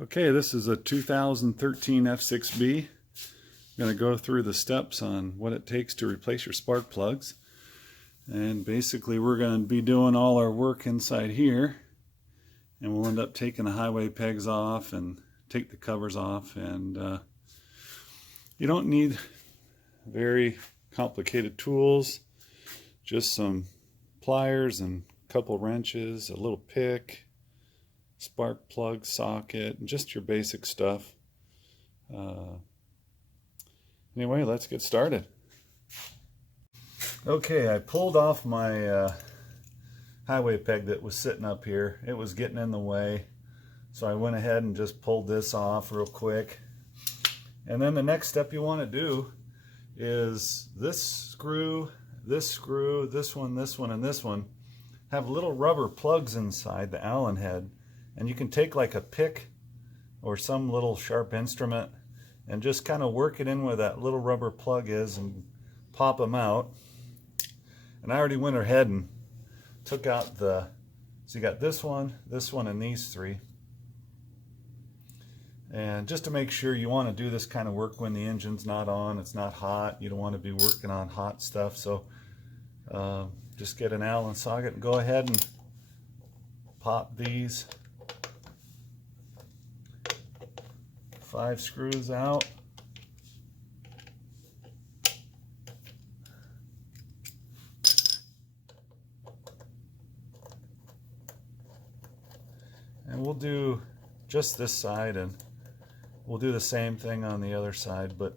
Okay, this is a 2013 F6B. I'm going to go through the steps on what it takes to replace your spark plugs. And basically we're going to be doing all our work inside here. And we'll end up taking the highway pegs off and take the covers off. And you don't need very complicated tools. Just some pliers and a couple wrenches, a little pick, spark plug socket, and just your basic stuff. Anyway, let's get started. Okay, I pulled off my highway peg that was sitting up here. It was getting in the way, so I went ahead and just pulled this off real quick. And then the next step you want to do is this screw, this one, and this one have little rubber plugs inside the Allen head. And you can take like a pick or some little sharp instrument and just kind of work it in where that little rubber plug is and pop them out. And I already went ahead and took out so you got this one, and these three. And just to make sure, you want to do this kind of work when the engine's not on, it's not hot. You don't want to be working on hot stuff. So just get an Allen socket and go ahead and pop these 5 screws out. And we'll do just this side, and we'll do the same thing on the other side, but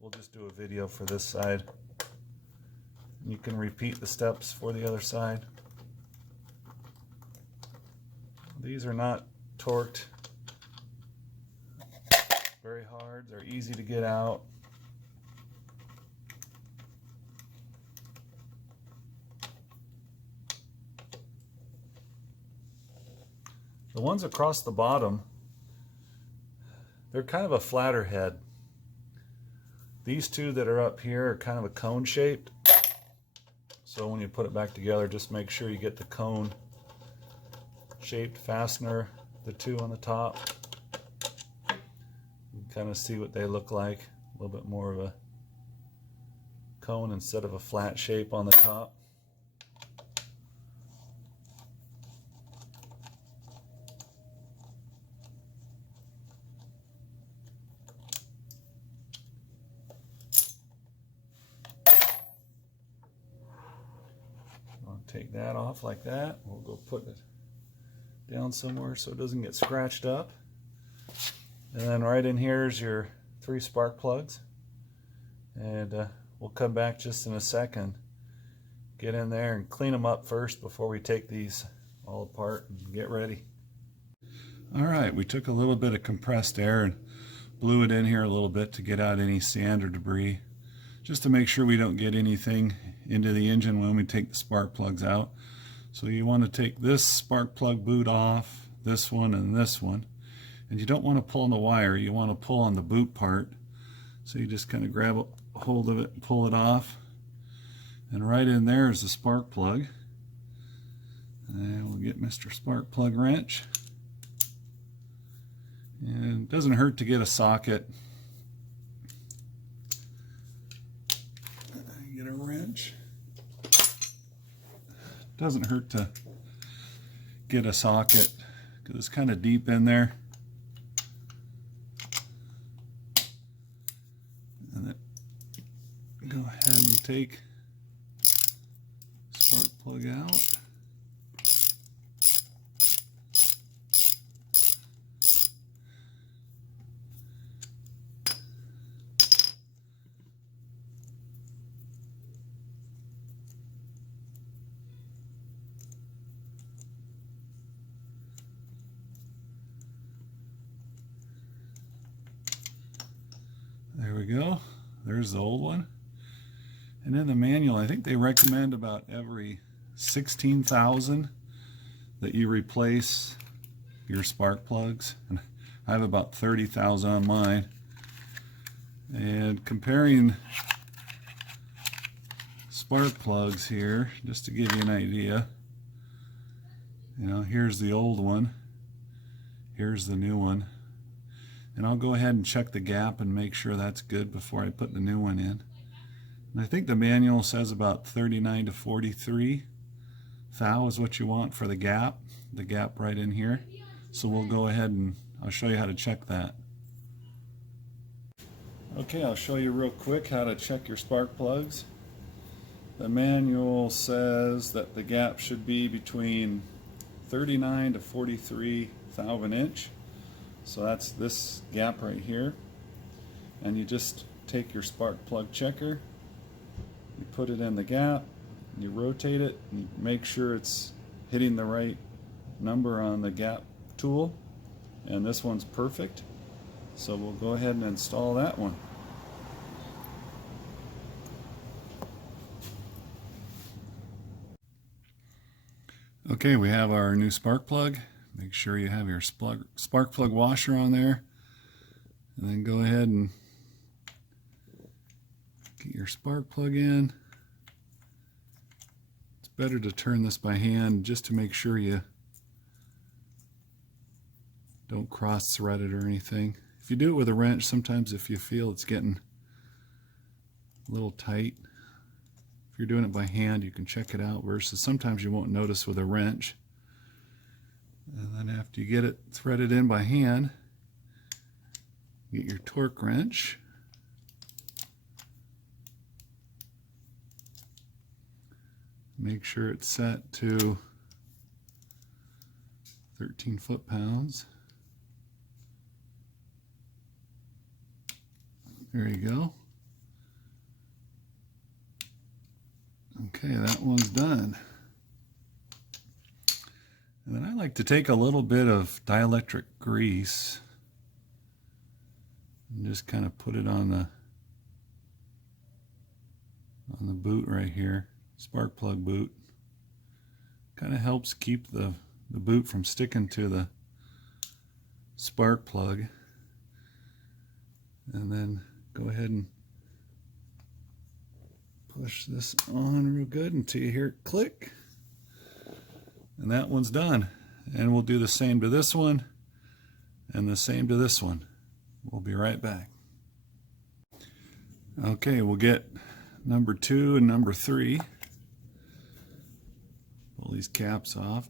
we'll just do a video for this side. You can repeat the steps for the other side. These are not torqued very hard. They're easy to get out. The ones across the bottom, they're kind of a flatter head. These two that are up here are kind of a cone shaped. So when you put it back together, just make sure you get the cone shaped fastener, the two on the top. You can kind of see what they look like. A little bit more of a cone instead of a flat shape on the top. Take that off like that. We'll go put it down somewhere so it doesn't get scratched up. And then right in here is your 3 spark plugs. And we'll come back just in a second. Get in there and clean them up first before we take these all apart and get ready. Alright, we took a little bit of compressed air and blew it in here a little bit to get out any sand or debris, just to make sure we don't get anything into the engine when we take the spark plugs out. So you want to take this spark plug boot off, this one and this one, and you don't want to pull on the wire, you want to pull on the boot part. So you just kind of grab a hold of it and pull it off, and right in there is the spark plug. And we'll get Mr. Spark Plug wrench, and it doesn't hurt to get a socket. Get a wrench. Doesn't hurt to get a socket because it's kind of deep in there. And then go ahead and take spark plug out. There we go. There's the old one. And in the manual, I think they recommend about every 16,000 that you replace your spark plugs. And I have about 30,000 on mine. And comparing spark plugs here, just to give you an idea, you know, here's the old one. Here's the new one. And I'll go ahead and check the gap and make sure that's good before I put the new one in. And I think the manual says about 39 to 43 thou is what you want for the gap right in here. So we'll go ahead and I'll show you how to check that. Okay, I'll show you real quick how to check your spark plugs. The manual says that the gap should be between 39 to 43 thou of an inch. So that's this gap right here. And you just take your spark plug checker, you put it in the gap, you rotate it, and you make sure it's hitting the right number on the gap tool. And this one's perfect. So we'll go ahead and install that one. Okay, we have our new spark plug. Make sure you have your spark plug washer on there. And then go ahead and get your spark plug in. It's better to turn this by hand just to make sure you don't cross thread it or anything. If you do it with a wrench, sometimes if you feel it's getting a little tight, if you're doing it by hand, you can check it out, versus sometimes you won't notice with a wrench. And then after you get it threaded in by hand, get your torque wrench. Make sure it's set to 13 foot-pounds. There you go. Okay, that one's done. And then I like to take a little bit of dielectric grease and just kind of put it on the boot right here, spark plug boot. Kind of helps keep the boot from sticking to the spark plug. And then go ahead and push this on real good until you hear it click. And that one's done. And we'll do the same to this one and the same to this one. We'll be right back. Okay, we'll get number 2 and number 3. Pull these caps off.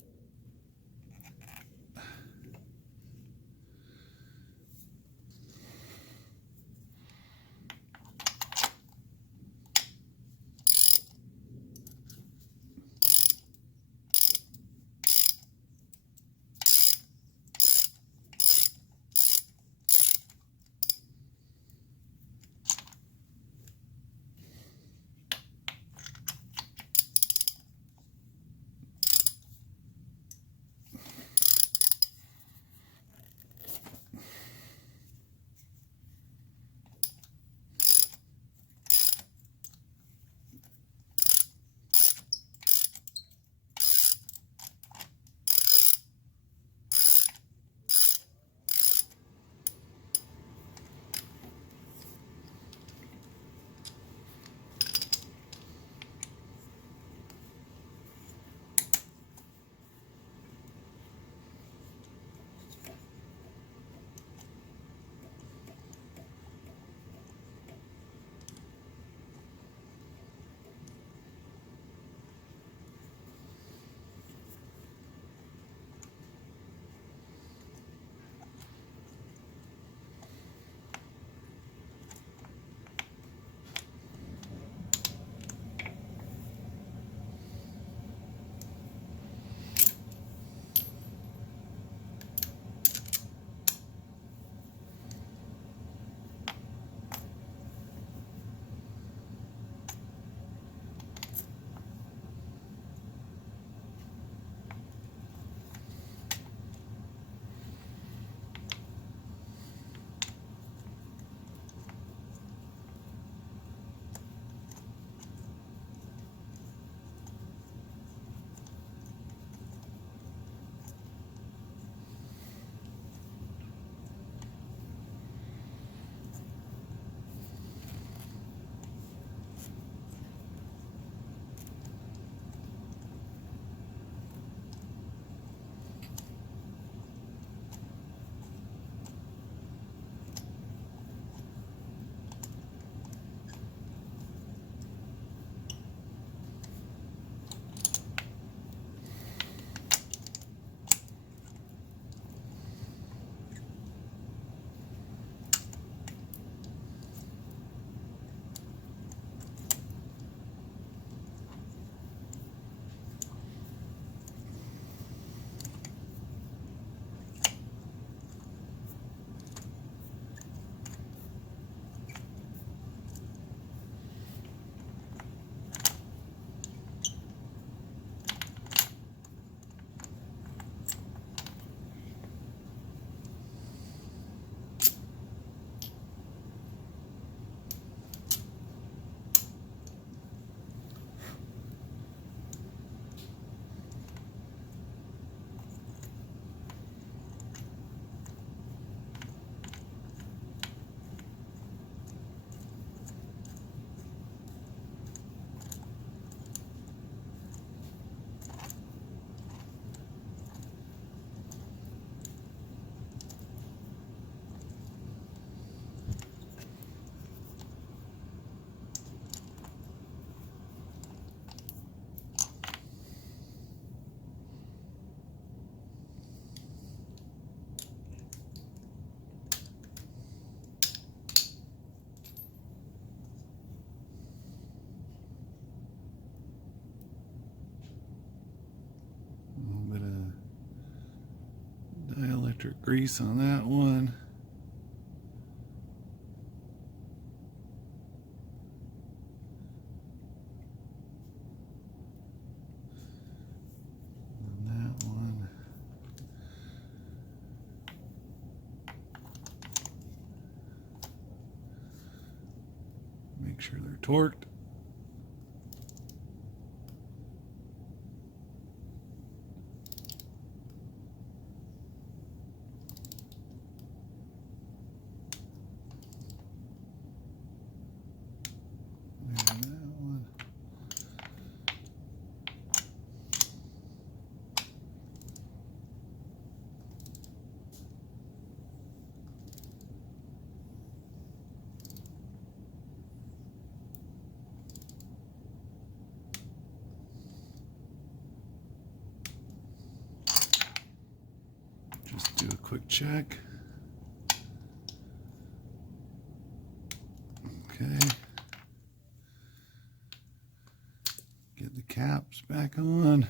Dielectric grease on that one. And that one. Make sure they're torqued. Just do a quick check. Okay. Get the caps back on.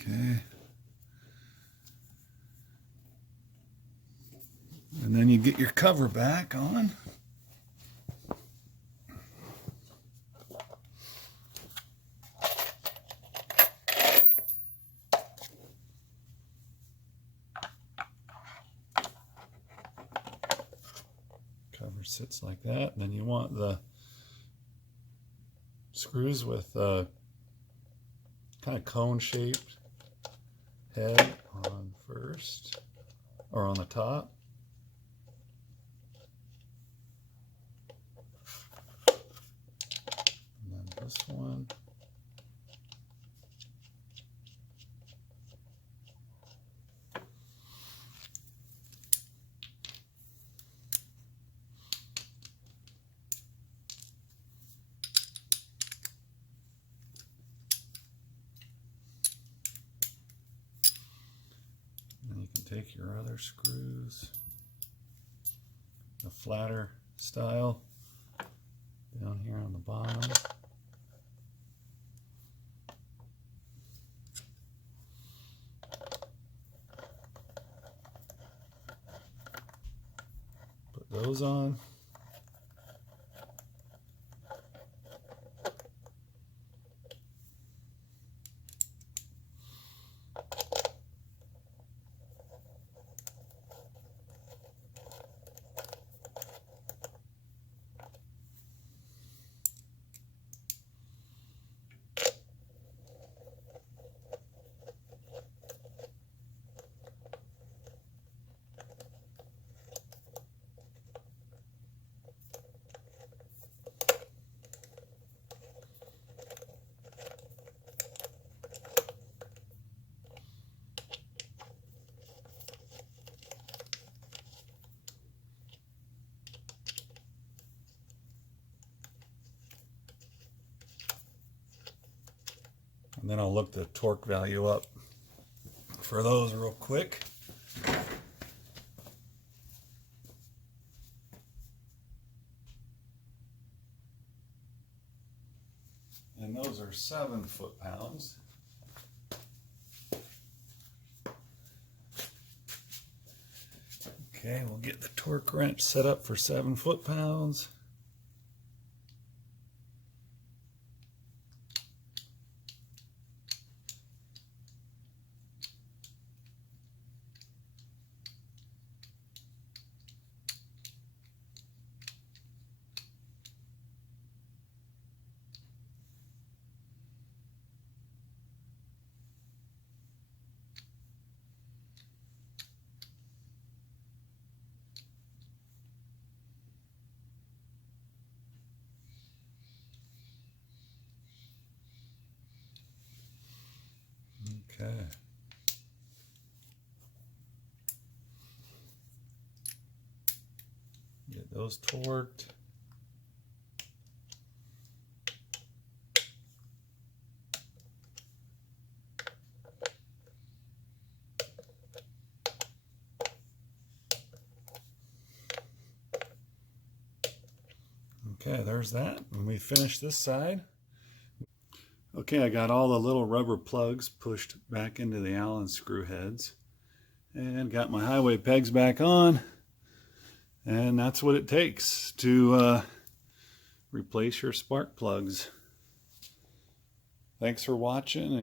Okay. And then you get your cover back on. Cover sits like that. And then you want the screws with kind of cone-shaped head on first, or on the top. And then this one. Take your other screws, the flatter style, down here on the bottom. Put those on. And then I'll look the torque value up for those real quick. And those are 7 foot-pounds. Okay, we'll get the torque wrench set up for 7 foot-pounds. Okay. Get those torqued. Okay, there's that. And we finished this side. Okay, I got all the little rubber plugs pushed back into the Allen screw heads and got my highway pegs back on. And that's what it takes to replace your spark plugs. Thanks for watching.